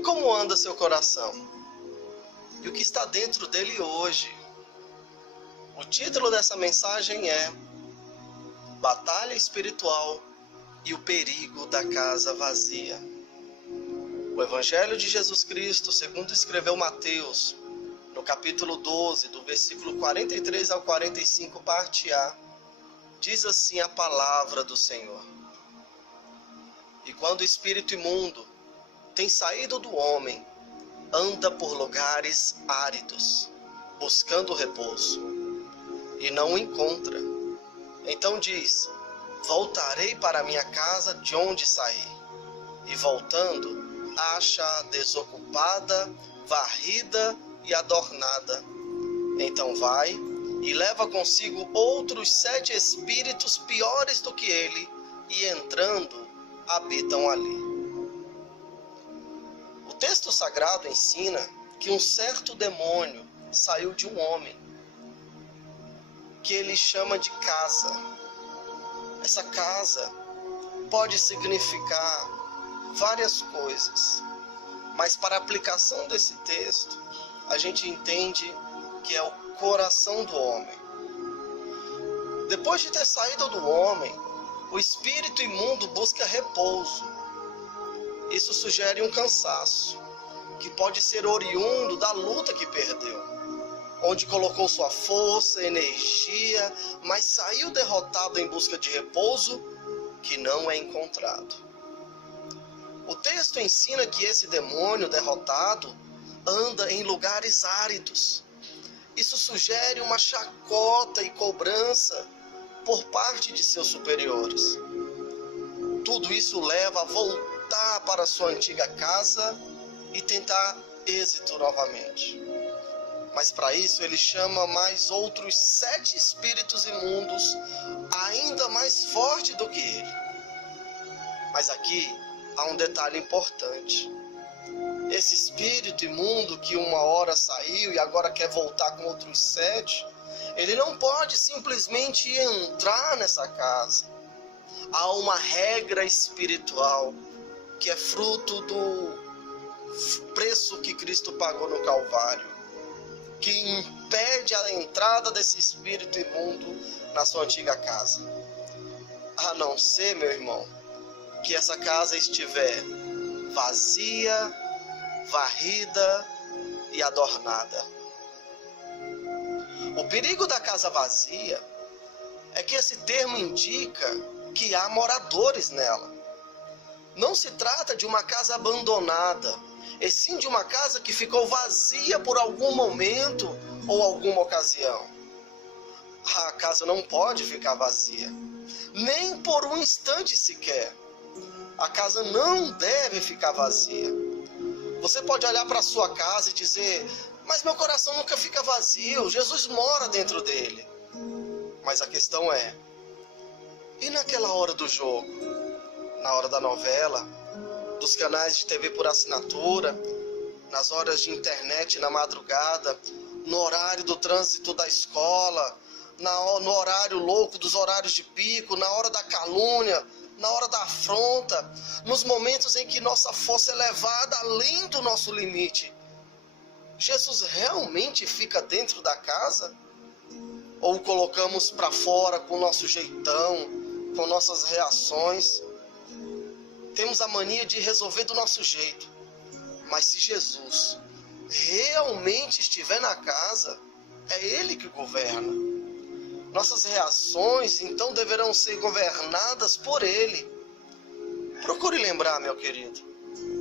como anda seu coração? E o que está dentro dele hoje? O título dessa mensagem é Batalha Espiritual e o Perigo da Casa Vazia. O Evangelho de Jesus Cristo, segundo escreveu Mateus, no capítulo 12, do versículo 43 ao 45, parte A, diz assim a palavra do Senhor. E quando o espírito imundo tem saído do homem, anda por lugares áridos, buscando repouso, e não o encontra. Então diz: voltarei para minha casa de onde saí. E voltando, acha-a desocupada, varrida e adornada. Então vai e leva consigo outros 7 espíritos piores do que ele, e entrando, habitam ali. O texto sagrado ensina que um certo demônio saiu de um homem, que ele chama de casa. Essa casa pode significar várias coisas, mas para a aplicação desse texto, a gente entende que é o coração do homem. Depois de ter saído do homem, o espírito imundo busca repouso. Isso sugere um cansaço, que pode ser oriundo da luta que perdeu, onde colocou sua força, energia, mas saiu derrotado em busca de repouso, que não é encontrado. O texto ensina que esse demônio derrotado anda em lugares áridos. Isso sugere uma chacota e cobrança por parte de seus superiores. Tudo isso leva a voltar para sua antiga casa e tentar êxito novamente. Mas para isso ele chama mais outros 7 espíritos imundos, ainda mais fortes do que ele. Mas aqui há um detalhe importante. Esse espírito imundo que uma hora saiu e agora quer voltar com outros 7, ele não pode simplesmente entrar nessa casa. Há uma regra espiritual que é fruto do preço que Cristo pagou no Calvário, que impede a entrada desse espírito imundo na sua antiga casa. A não ser, meu irmão, que essa casa estiver vazia, varrida e adornada. O perigo da casa vazia é que esse termo indica que há moradores nela. Não se trata de uma casa abandonada, e sim de uma casa que ficou vazia por algum momento ou alguma ocasião. A casa não pode ficar vazia, nem por um instante sequer. A casa não deve ficar vazia. Você pode olhar para a sua casa e dizer: mas meu coração nunca fica vazio, Jesus mora dentro dele. Mas a questão é: e naquela hora do jogo? Na hora da novela, dos canais de TV por assinatura, nas horas de internet na madrugada, no horário do trânsito da escola, no horário louco dos horários de pico, na hora da calúnia, na hora da afronta, nos momentos em que nossa força é levada além do nosso limite. Jesus realmente fica dentro da casa? Ou o colocamos para fora com o nosso jeitão, com nossas reações? Temos a mania de resolver do nosso jeito. Mas se Jesus realmente estiver na casa, é Ele que governa. Nossas reações, então, deverão ser governadas por Ele. Procure lembrar, meu querido,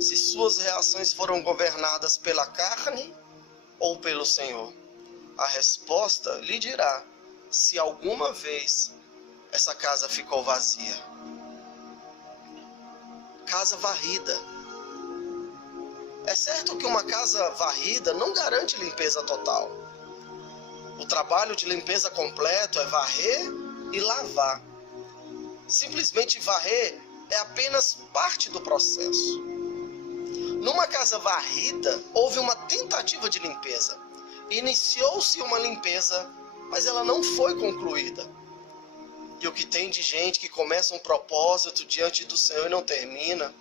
se suas reações foram governadas pela carne ou pelo Senhor. A resposta lhe dirá se alguma vez essa casa ficou vazia. Casa varrida. É certo que uma casa varrida não garante limpeza total. O trabalho de limpeza completo é varrer e lavar. Simplesmente varrer é apenas parte do processo. Numa casa varrida, houve uma tentativa de limpeza. Iniciou-se uma limpeza, mas ela não foi concluída. E o que tem de gente que começa um propósito diante do Senhor e não termina,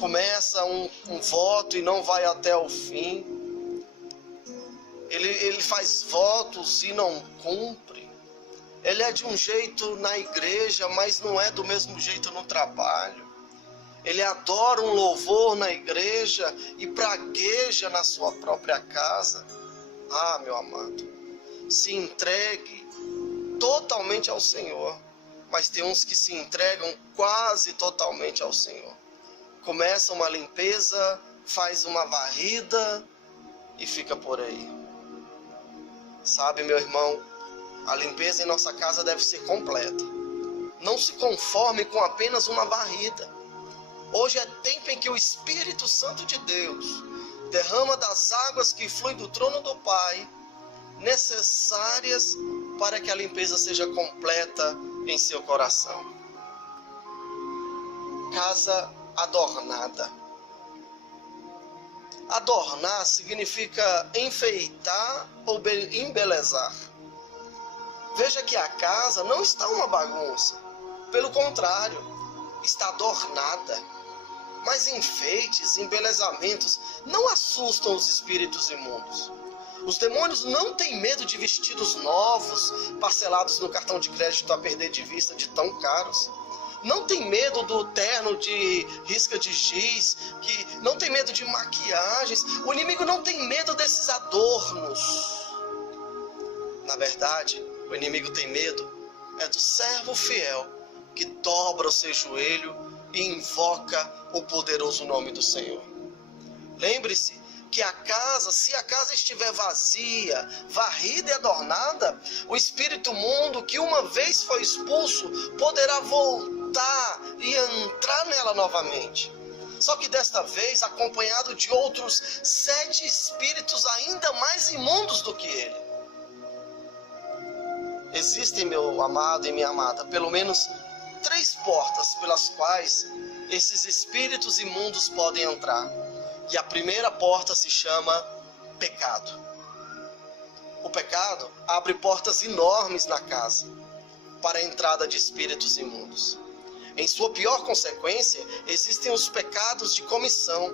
começa um voto e não vai até o fim. Ele faz votos e não cumpre. Ele é de um jeito na igreja, mas não é do mesmo jeito no trabalho. Ele adora um louvor na igreja e pragueja na sua própria casa. Ah, meu amado, se entregue totalmente ao Senhor. Mas tem uns que se entregam quase totalmente ao Senhor. Começa uma limpeza, faz uma varrida e fica por aí. Sabe, meu irmão, a limpeza em nossa casa deve ser completa. Não se conforme com apenas uma varrida. Hoje é tempo em que o Espírito Santo de Deus derrama das águas que fluem do trono do Pai, necessárias para que a limpeza seja completa em seu coração. Casa adornada. Adornar significa enfeitar ou embelezar. Veja que a casa não está uma bagunça. Pelo contrário, está adornada. Mas enfeites, embelezamentos não assustam os espíritos imundos. Os demônios não têm medo de vestidos novos, parcelados no cartão de crédito a perder de vista de tão caros. Não tem medo do terno de risca de giz, que não tem medo de maquiagens. O inimigo não tem medo desses adornos. Na verdade, o inimigo tem medo do servo fiel que dobra o seu joelho e invoca o poderoso nome do Senhor. Lembre-se que se a casa estiver vazia, varrida e adornada, o espírito imundo que uma vez foi expulso poderá voltar e entrar nela novamente. Só que desta vez acompanhado de outros 7 espíritos ainda mais imundos do que ele. Existem, meu amado e minha amada, pelo menos 3 portas pelas quais esses espíritos imundos podem entrar. E a primeira porta se chama pecado. O pecado abre portas enormes na casa para a entrada de espíritos imundos. Em sua pior consequência, existem os pecados de comissão.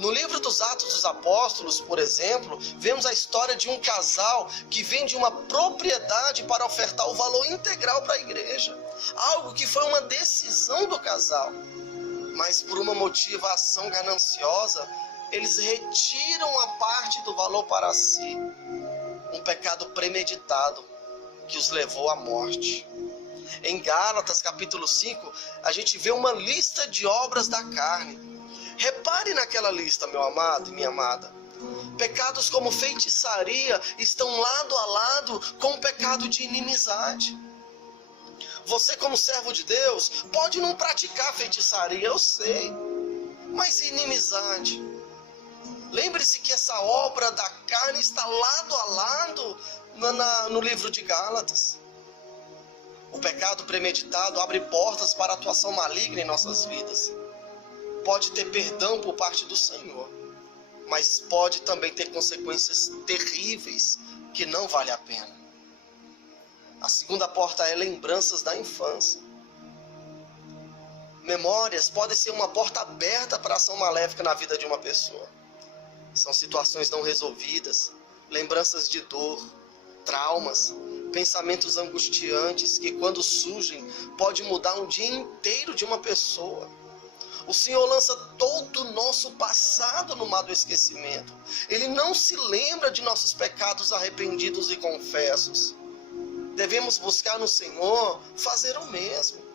No livro dos Atos dos Apóstolos, por exemplo, vemos a história de um casal que vende uma propriedade para ofertar o valor integral para a igreja. Algo que foi uma decisão do casal. Mas por uma motivação gananciosa, eles retiram a parte do valor para si. Um pecado premeditado que os levou à morte. Em Gálatas capítulo 5, a gente vê uma lista de obras da carne. Repare naquela lista, meu amado e minha amada. Pecados como feitiçaria estão lado a lado com o pecado de inimizade. Você, como servo de Deus, pode não praticar feitiçaria, eu sei. Mas inimizade? Lembre-se que essa obra da carne está lado a lado no livro de Gálatas. O pecado premeditado abre portas para a atuação maligna em nossas vidas. Pode ter perdão por parte do Senhor, mas pode também ter consequências terríveis que não vale a pena. A segunda porta é lembranças da infância. Memórias podem ser uma porta aberta para a ação maléfica na vida de uma pessoa. São situações não resolvidas, lembranças de dor, traumas, pensamentos angustiantes que, quando surgem, pode mudar um dia inteiro de uma pessoa. O Senhor lança todo o nosso passado no mar do esquecimento. Ele não se lembra de nossos pecados arrependidos e confessos. Devemos buscar no Senhor fazer o mesmo.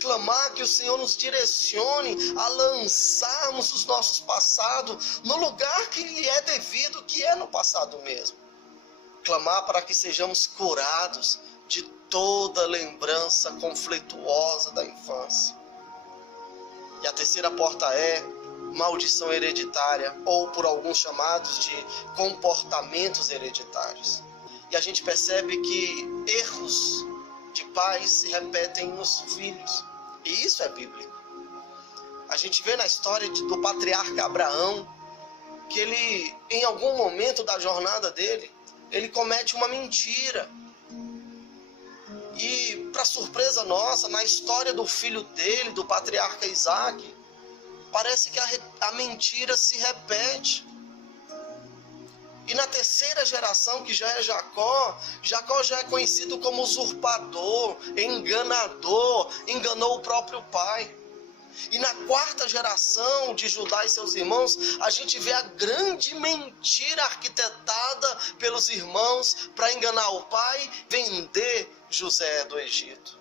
Clamar que o Senhor nos direcione a lançarmos os nossos passados no lugar que lhe é devido, que é no passado mesmo. Clamar para que sejamos curados de toda lembrança conflituosa da infância. E a terceira porta é maldição hereditária, ou por alguns chamados de comportamentos hereditários. E a gente percebe que erros de pais se repetem nos filhos. E isso é bíblico. A gente vê na história do patriarca Abraão, que ele, em algum momento da jornada dele, ele comete uma mentira. E, para surpresa nossa, na história do filho dele, do patriarca Isaac, parece que a mentira se repete. E na terceira geração, que já é Jacó já é conhecido como usurpador, enganador, enganou o próprio pai. E na quarta geração de Judá e seus irmãos, a gente vê a grande mentira arquitetada pelos irmãos para enganar o pai, vender José do Egito.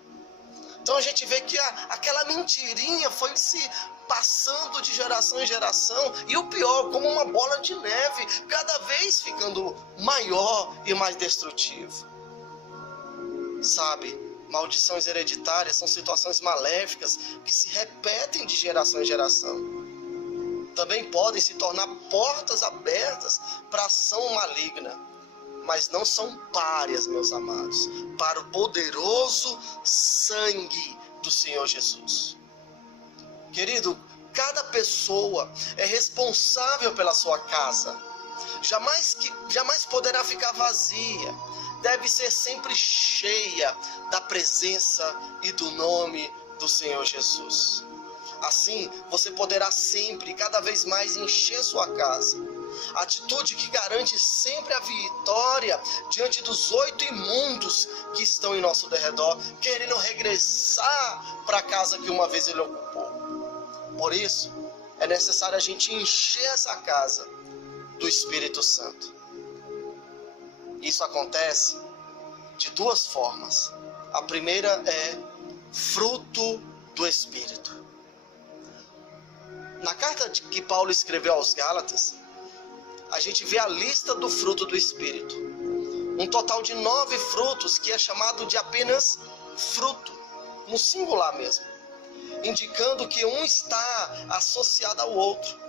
Então a gente vê que aquela mentirinha foi se passando de geração em geração, e o pior, como uma bola de neve, cada vez ficando maior e mais destrutivo. Sabe, maldições hereditárias são situações maléficas que se repetem de geração em geração. Também podem se tornar portas abertas para ação maligna, mas não são párias, meus amados, para o poderoso sangue do Senhor Jesus. Querido, cada pessoa é responsável pela sua casa. Jamais poderá ficar vazia. Deve ser sempre cheia da presença e do nome do Senhor Jesus. Assim, você poderá sempre, cada vez mais, encher sua casa. Atitude que garante sempre a vitória diante dos 8 imundos que estão em nosso derredor, querendo regressar para a casa que uma vez ele ocupou. Por isso, é necessário a gente encher essa casa do Espírito Santo. Isso acontece de duas formas. A primeira é fruto do Espírito. Na carta que Paulo escreveu aos Gálatas, a gente vê a lista do fruto do Espírito. Um total de 9 frutos que é chamado de apenas fruto, no singular mesmo, indicando que um está associado ao outro.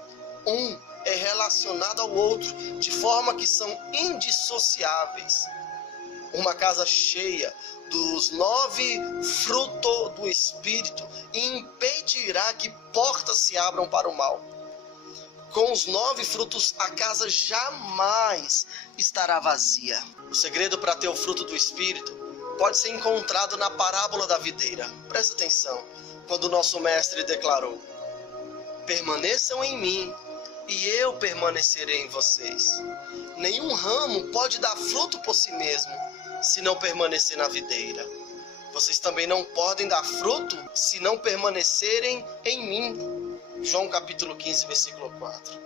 Um é relacionado ao outro, de forma que são indissociáveis. Uma casa cheia dos 9 frutos do Espírito impedirá que portas se abram para o mal. Com os 9 frutos, a casa jamais estará vazia. O segredo para ter o fruto do Espírito pode ser encontrado na parábola da videira. Presta atenção, quando o nosso mestre declarou: permaneçam em mim e eu permanecerei em vocês. Nenhum ramo pode dar fruto por si mesmo, se não permanecer na videira. Vocês também não podem dar fruto se não permanecerem em mim. João capítulo 15, versículo 4.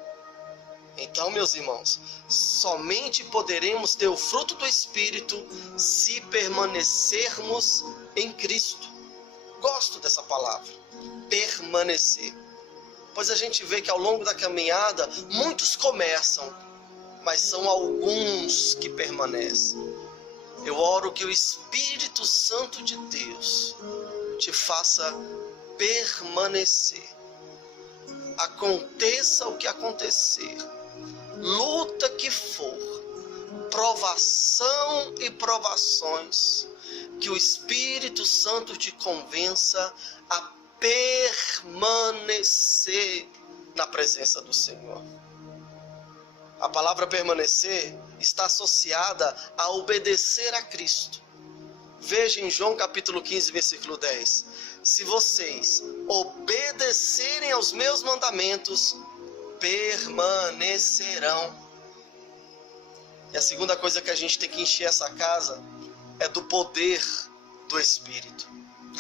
Então, meus irmãos, somente poderemos ter o fruto do Espírito se permanecermos em Cristo. Gosto dessa palavra, permanecer. Pois a gente vê que ao longo da caminhada, muitos começam, mas são alguns que permanecem. Eu oro que o Espírito Santo de Deus te faça permanecer. Aconteça o que acontecer, luta que for, provação e provações, que o Espírito Santo te convença a permanecer na presença do Senhor. A palavra permanecer está associada a obedecer a Cristo. Veja em João capítulo 15, versículo 10. Se vocês obedecerem aos meus mandamentos, permanecerão. E a segunda coisa que a gente tem que encher essa casa é do poder do Espírito.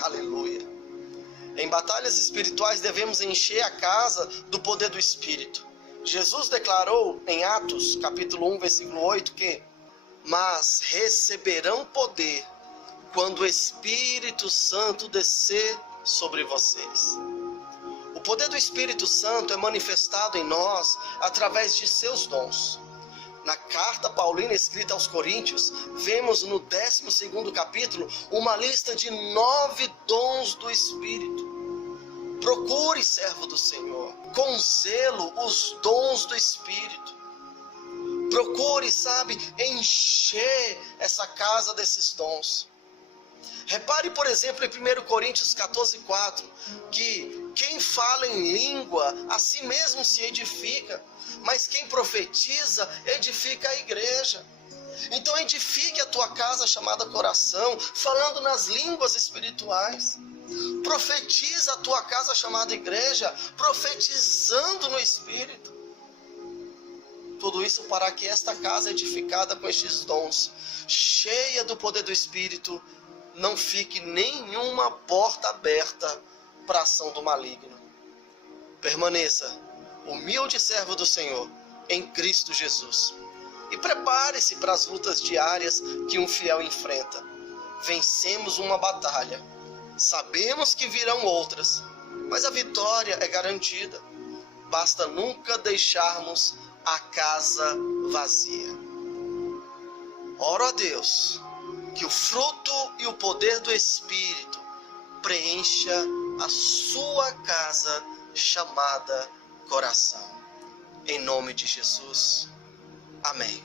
Aleluia. Em batalhas espirituais devemos encher a casa do poder do Espírito. Jesus declarou em Atos capítulo 1, versículo 8 que: mas receberão poder quando o Espírito Santo descer sobre vocês. O poder do Espírito Santo é manifestado em nós através de seus dons. Na carta paulina escrita aos Coríntios, vemos no 12º capítulo uma lista de 9 dons do Espírito. Procure, servo do Senhor, com zelo os dons do Espírito. Procure, encher essa casa desses dons. Repare, por exemplo, em 1 Coríntios 14:4, que quem fala em língua, a si mesmo se edifica, mas quem profetiza, edifica a igreja. Então edifique a tua casa chamada coração, falando nas línguas espirituais. Profetiza a tua casa chamada igreja, profetizando no Espírito. Tudo isso para que esta casa edificada com estes dons, cheia do poder do Espírito, não fique nenhuma porta aberta para a ação do maligno. Permaneça humilde servo do Senhor em Cristo Jesus. E prepare-se para as lutas diárias que um fiel enfrenta. Vencemos uma batalha. Sabemos que virão outras, mas a vitória é garantida. Basta nunca deixarmos a casa vazia. Oro a Deus que o fruto e o poder do Espírito preencha a sua casa chamada coração. Em nome de Jesus. Amém.